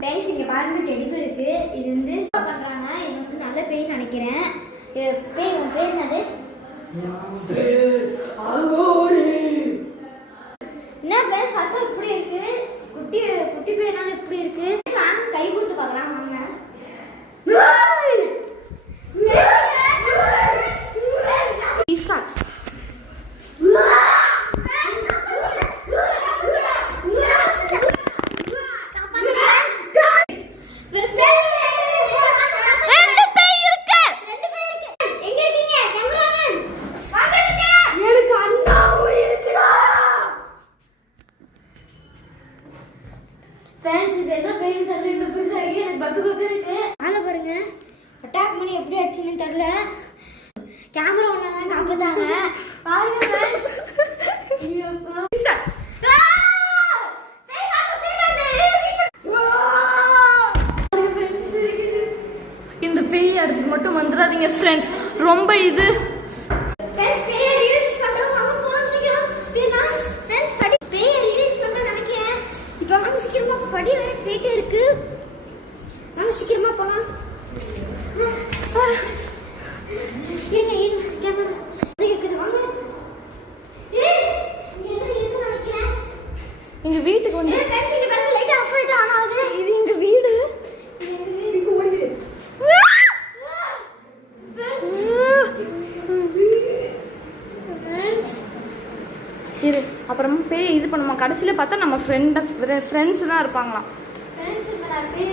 Friends இங்கே பாருங்க teddy bear இருக்கு. இது வந்து பண்ணுறாங்க. இது வந்து நல்ல பேய்னு நினைக்கிறேன். பேய் உன் பேர் என்னது? என்ன பேர் சத்தம் இப்படி இருக்கு? குட்டி குட்டி பேர்னால இப்படி இருக்கு. கை கொடுத்து பார்க்கலாம் வாங்க. பாருங்க அட்டாக் பண்ணி எப்படி அடிச்சுன்னு தெரியல. கேமரா ஒண்ணாங்க காப்பாத்தாங்க. பாருங்க ஃப்ரெண்ட்ஸ். இந்த பேய் இடத்துக்கு மட்டும் வந்துடாதீங்க ஃப்ரெண்ட்ஸ். ரொம்ப இது படி வேற போயிட்டே இருக்கு. நம்ம சீக்கிரமா போலாம். எங்க வீட்டுக்கு வந்து லைட் ஆஃப் ஆயிட்டு ஆனாது. இது எங்க வீடு. இது அப்புறமா பேய் இது பண்ணுமா. கடைசியில பார்த்தா நம்ம ஃப்ரெண்ட்ஸ் தான் இருப்பாங்களாம். ஃப்ரெண்ட்ஸ் இப்ப நான் பேய்